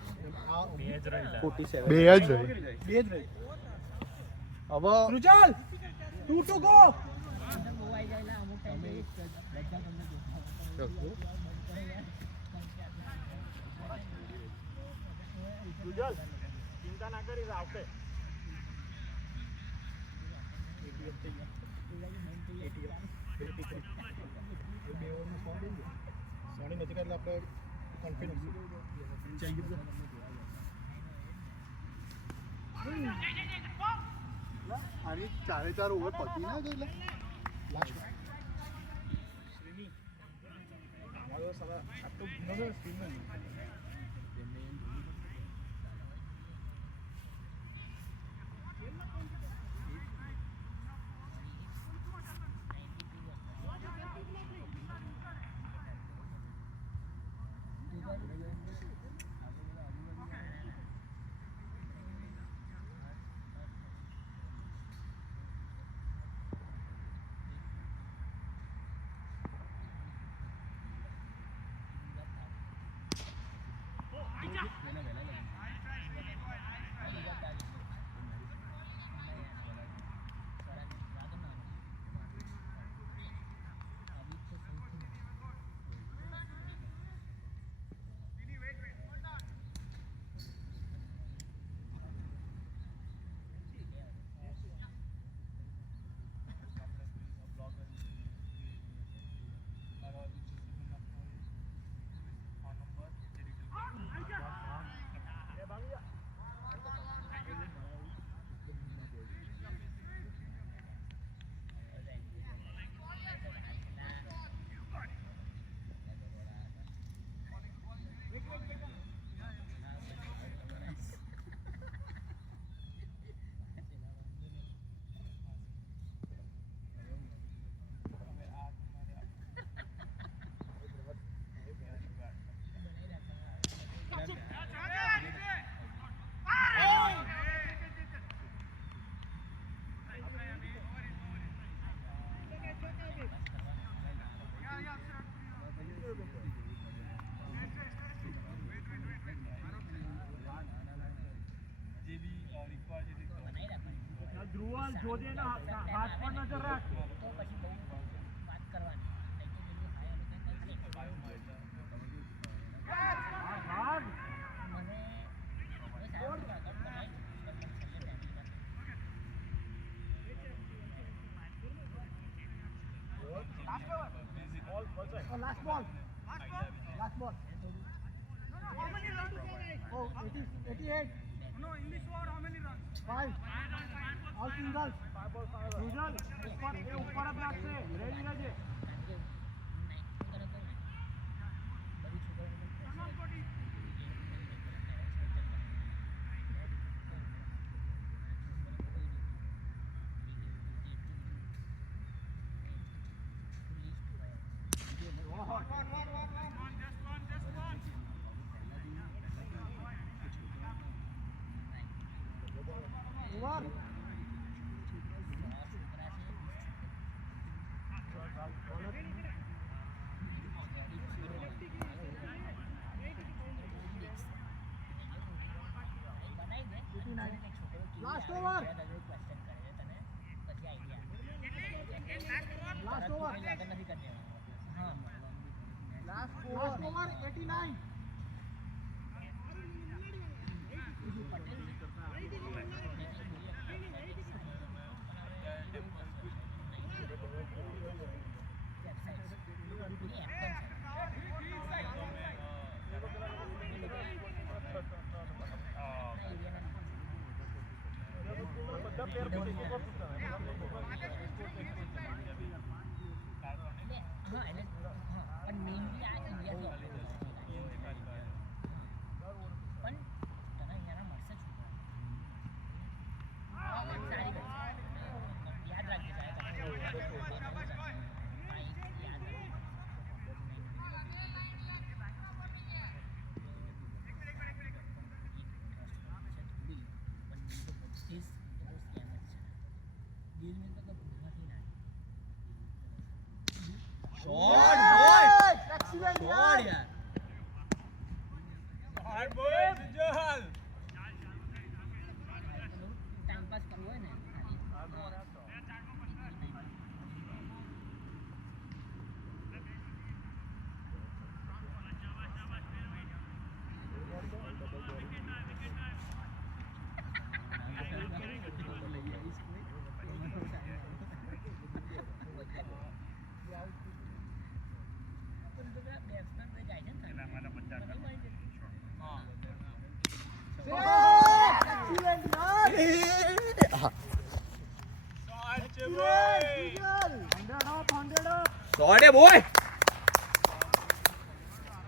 બે જ રહેલા 47 બે જ રહી હવે સૃજલ 2 to go બહુ આવી જાય ને અમુક ટાઈમે બધા તમને સૃજલ ચિંતા ના કરીશ આવશે સોની નથી એટલે આપણે કોન્ફિડન્સ આની 4 ઓવર પતી ના ગઈ એટલે લાસ્ટ ધ્રુવલ જોજે ના હાથ પર નજર રાખ તો પછી બહુ વાત કરવાની નહીં તો પેલું હાય ભાગ મને સારું લાસ્ટ બોલ ball. Oh, 88. No, in this over, how many runs? 5. All singles. Sujal, ઉપર એ ઉપર જ લાગશે. રેડી રહેજે. Over. Last over. Last over. Last over 89. Excellent, yaar. Hard boy, Sujal. Time pass કરવો હોય ને સોડે બોય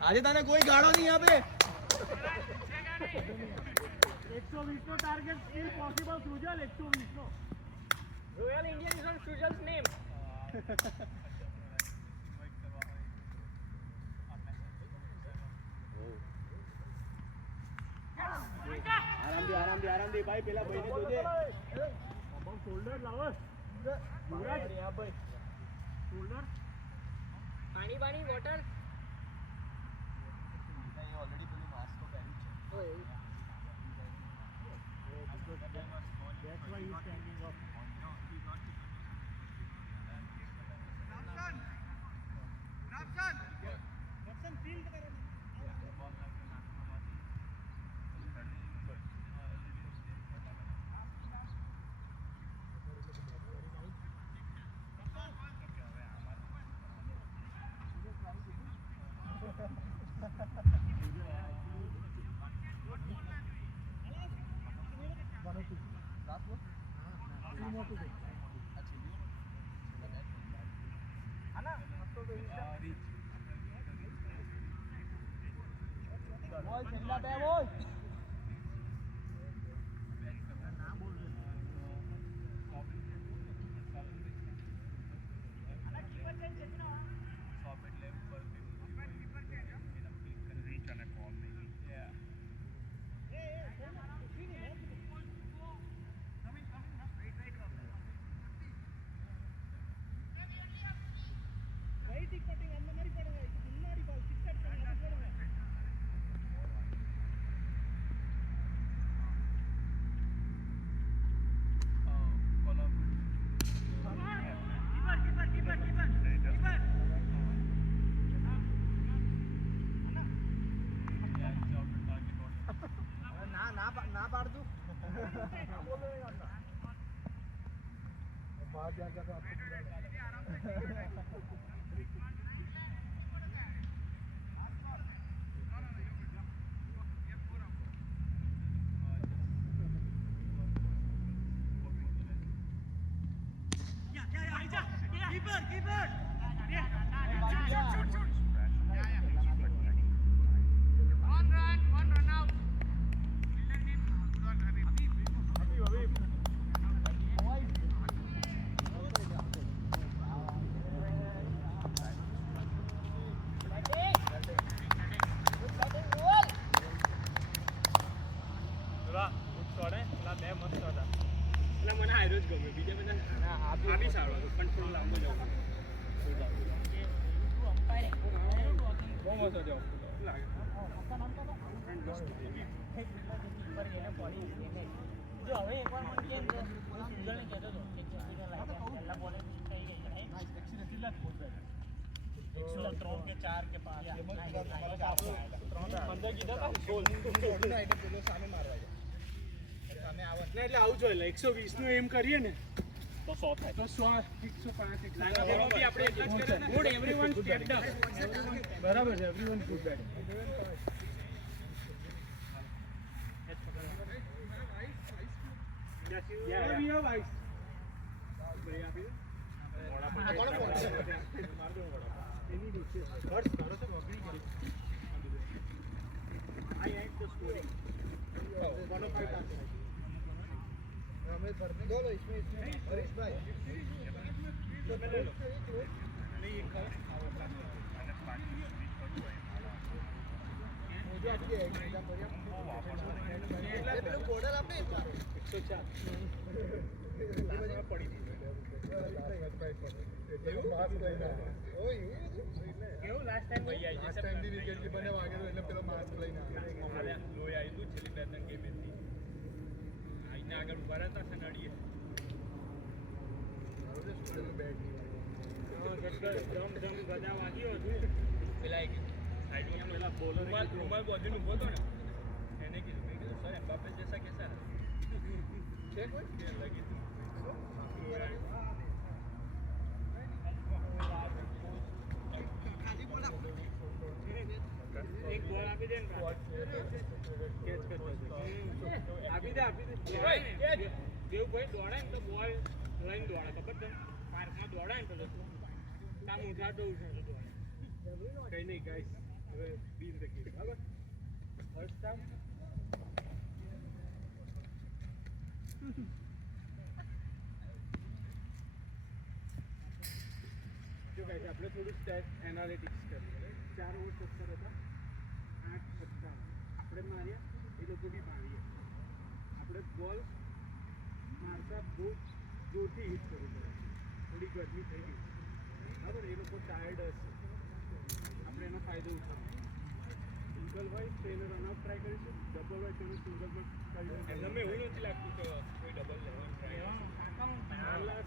આજે તને કોઈ ગાળો નહીં આપે 120 નો ટાર્ગેટ સ્ટીલ પોસિબલ સુજલ 120 નો. રોયલ ઇન્ડિયન ઇઝ ઓન સુજલ્સ નેમ. આરામથી ભાઈ પેલા ભાઈને જોજે શોલ્ડર લાવો. શોલ્ડર પાણી પાણી વોટર. ઓલરેડી પેલું માસ્ક તો પહેર્યું છે that's why he's standing up. બોલ છેલ્લા બે બોલ ના પાડતું बाहर जाकर तो आपको જ ગમે બીજા બધા આ બી સારો હતો પણ થોડો લાંબો જવો બહુ મસ્ત હતો લાગે જો હવે એકવાર મને કેમ તો સુંદરને કહેતો હતો કે ચેન્નઈ લાગે પહેલા બોલે થઈ ગઈ છે 103 કે 4 કે 5 15 કીધા હતા 16 સામે મારવા સામે આવે ના એટલે આવું જોઈએ 120 નું એમ કરીએ ને તો 100 થાય તો 100 105 બી આપણે એટલા જ કરે ગુડ એવરીવન સ્ટેપ્ડ અપ બરાબર છે everyone good bet Yeah, we have ice. ભાઈ આપી દો. આ કોનો ફોન છે? માર દો વડા. એની નીચે. હર્ષ તારો છે વગડી ગઈ. I like the story. કોનો ફાઈટ આપે? हमें भरने दो इसमें हरीश भाई તો મેં લઈ લો. નહીં એક ખરા. અને પાણી સ્વીચ કરવું હોય મારા मुझे आपकी एग्जाम पर કેટલા पेलो बॉर्डर आपने एक मारो 104 પડી હતી. એવું માસ લઈને ઓય કેવું લાસ્ટ ટાઈમ ભાઈ આવી લાસ્ટ ટાઈમ દી વિકેટ કીપર ને વાગેલો એટલે પેલો માસ લઈને આવ્યો મારે લોહી આવી હતું છેલ્લી બે ત્રણ ગેમ હતી આઈને આગળ ઉભા રહેતા સનાડીએ હવે સ્ટુડન્ટ બેટ જમ ગદા વાગ્યો હતું પેલા એક સાઈડમાં પેલા બોલર રૂમાલ બાજુનો ઊભો હતો ને એને કીધું મેં કીધું સર એમ્બાપે જૈસા કેસા રહે છે કોઈ કે લગી તું એક બોલ આપી દે ને કેચ કરતો આપી દે દેવભાઈ દોડાય ને તો બોલ લઈને દોડે ખબર છે પાર્કમાં દોડાય ને પેલો તામ ઉઠાડતો ઉઠાડતો દોડે કઈ નહીં ગાઈસ હવે બીજ રાખીએ બરાબર ફર્સ્ટ ટાઈમ જો ગાઈસ આપણે થોડું એનાલિટિક્સ કરીએ 4 ઓવર 70 હતા 8 છક્કા આપણે માર્યા એ લોકો બી મારીએ આપણે બોલ મારતા બહુ જોરથી હિટ કરવું પડે થોડી ગરમી થઈ ગઈ બરાબર એ લોકો ટાયર્ડ હશે આપણે એનો ફાયદો ઉઠાવવાનો સિંગલ હોય તો એને રનઆઉટ ટ્રાય કરીશું ડબલ હોય તો એને સિંગલમાં કરી એમને એવું નથી લાગતું કે કોઈ ડબલ લેવાનું ટ્રાય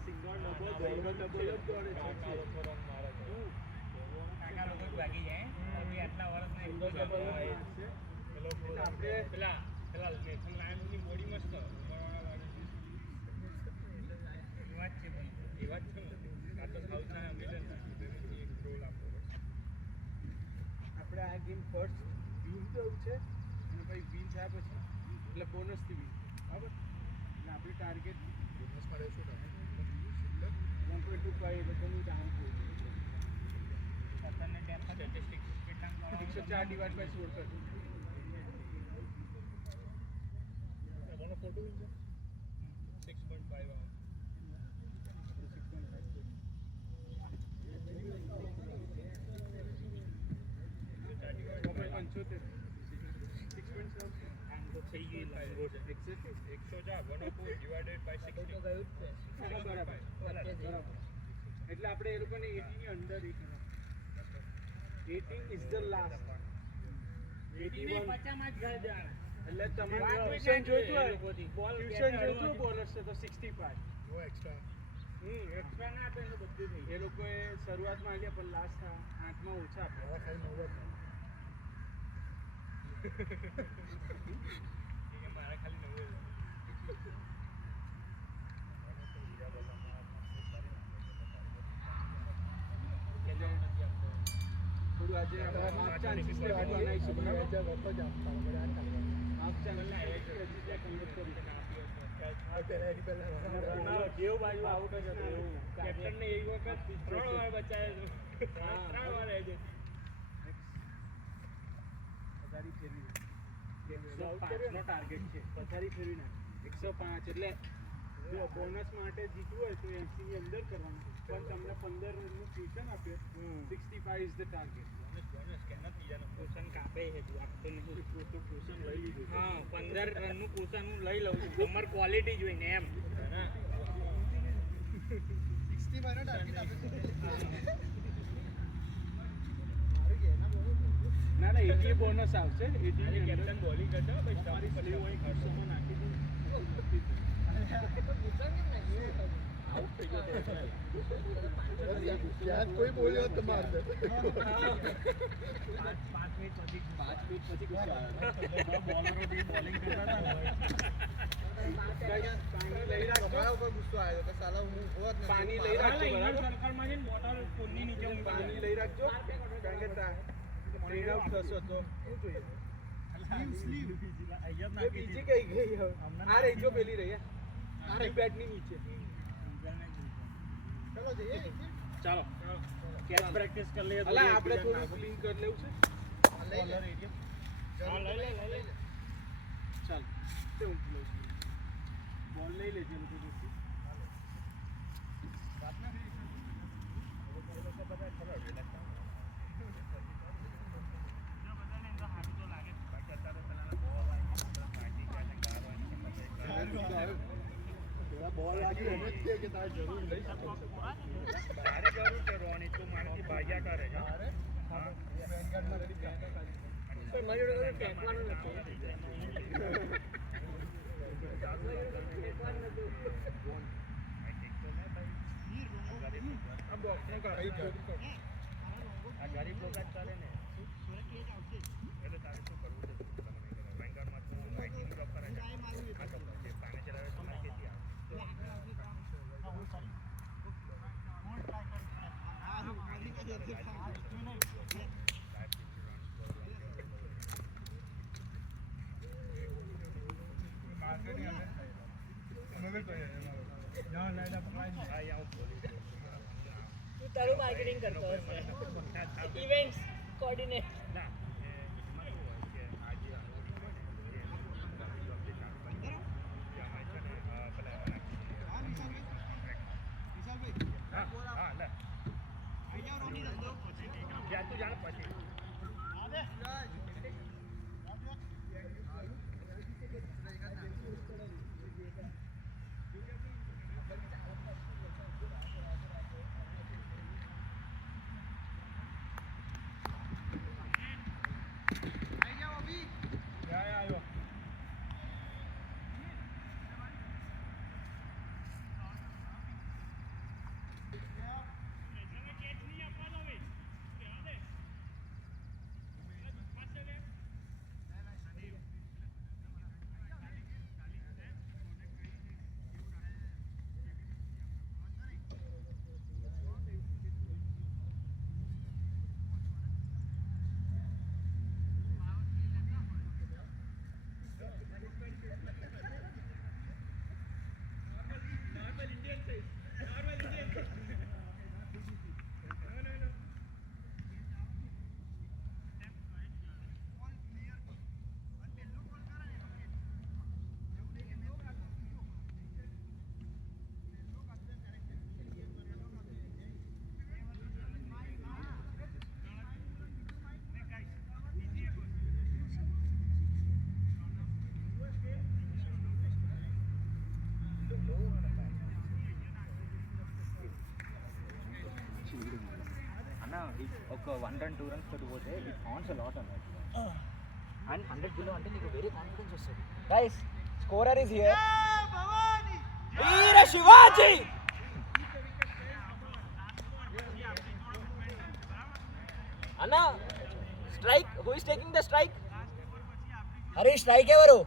સિંગલ ડબલ જ દોડે છે કાકા લોકો જ ભાગી જાય અભી આટલા વર્ષના સિંગલ ડબલ જ મારશે એટલે આપણે પેલા નેથન લાયનની બોડી મસ્ત એ વાત છે ભાઈ એ વાત છે ને આ તો સાઉથના મિલન એક રોલ આપવો આપણે આ ગેમ ફર્સ્ટ વિન થયું છે અને પછી વિન થયા પછી એટલે બોનસથી વિન બરાબર એટલે આપણી ટાર્ગેટ બોનસ મળે શું તમે 1.25 એ લોકોનું ડાઉન થયું સત્તરને ડેપ સ્ટેટિસ્ટિક્સ કેટલા 104 ડિવાઇડ બાય 16 કરજો કોનો ફોટો છે 6.5 આવે 6.75 આમ તો થઈ ગઈ લાઈન એક્ઝેક્ટલી 104 ડિવાઇડેડ બાય 60 બરાબર એટલે આપણે એ લોકોને 80 ની અંદર 18 ઇઝ ધ લાસ્ટ 81 પચામાં જ ઘર દેવાના એટલે તમારે ટ્યુશન જોઈતું હોય ટ્યુશન જોઈતું હોય બોલર છે તો 65 નો એક્સ્ટ્રા એક્સ્ટ્રા ના આપે તો બધું થઈ એ લોકોએ શરૂઆતમાં આલ્યા પણ લાસ્ટ 8માં ઓછા આપ્યા હવે ખાલી 90 મારા ખાલી 90 થોડું આજે હાફ ચાન્સીસ બનાવીશું બરાબર હાફ ચાન્સ દેવ બાજુ આઉટ જ હતો કેપ્ટન ને એક વખત 3 વાર બચાવ્યો હતો 3 વાર આવી ગયો પથારી ફેરવી 105 નો ટાર્ગેટ છે પથારી ફેરવી નાખ 105 એટલે જો બોનસ માટે જીતવું હોય તો 80 ની અંદર કરવાનું પણ તમને 15 રનનું ટ્યુશન આપ્યો 65 ઇઝ ધ ટાર્ગેટ બોનસ કે નથી જાનો ટ્યુશન કાપે છે તું આપતો નહીં તો ટ્યુશન લઈ લીધું હા 15 રનનું ટ્યુશન હું લઈ લઉં છું તમારી ક્વોલિટી જોઈને એમ ના ના 80 બોનસ આવશે 80 કેપ્ટન બોલિંગ કરતા ભાઈ તમારી સ્લીવ અહીં ખર્ચોમાં નાખી દઉં આઉટ થઈ ગયો ત્યાં કોઈ બોલ્યો તો માર દે 5 મિનિટ પછી ગુસ્સો આવ્યો બોલરો બી બોલિંગ કરતા હતા પાણી લઈ રાખજો બરાબર સર્કલમાં છે ને બોટલ ફોનની નીચે ઊંઘી પાણી લઈ રાખજો કારણ કે ટ્રેડ આઉટ થશો તો શું જોઈએ એ બીજી કઈ ગઈ હવે આ રહી જો પેલી રહી આ રહી બેટની નીચે ચાલો કેચ પ્રેક્ટિસ કરી લઈએ અલા આપણે થોડું ક્લીન કરી લેવું છે ચાલ તે હું લઉં છું બોલ લઈ લેજે લોકો જોડથી બોલ લાગી એમ જ કે તારે જરૂર નહીં તારે જરૂર છે રોની તું મારાથી ભાગ્યા કરે છે હા બેંગાડમાં રેડી પણ મારી જોડે કોઈ ફેંકવાનું નથી આ બોક્સનો કાઢી આ ગરીબ લોકો જ કરે ને એટલે તારે શું કરવું છે બેંગાડમાં તું આઈટી જોબ કરે છે આ તો જે પાણી ચલાવે છે મારે ખેતી આવે તું તારું માર્કેટિંગ કરતો હશે ઇવેન્ટ્સ કોર્ડિનેટ ના એમાં શું હોય કે આજે હા લે જ્યાં તું જાણ પછી ఒక 1 run 2 runs తోటి పోతే ఇట్ కాన్స్ అ లాట్ అన్నట్టు అండ్ 100 బిలో అంటే నీకు వెరీ కాన్ఫిడెన్స్ వస్తుంది గైస్ స్కోరర్ ఇస్ హియర్ వీర శివాజీ అన్న strike who is taking the strike అరే స్ట్రైక్ ఎవరు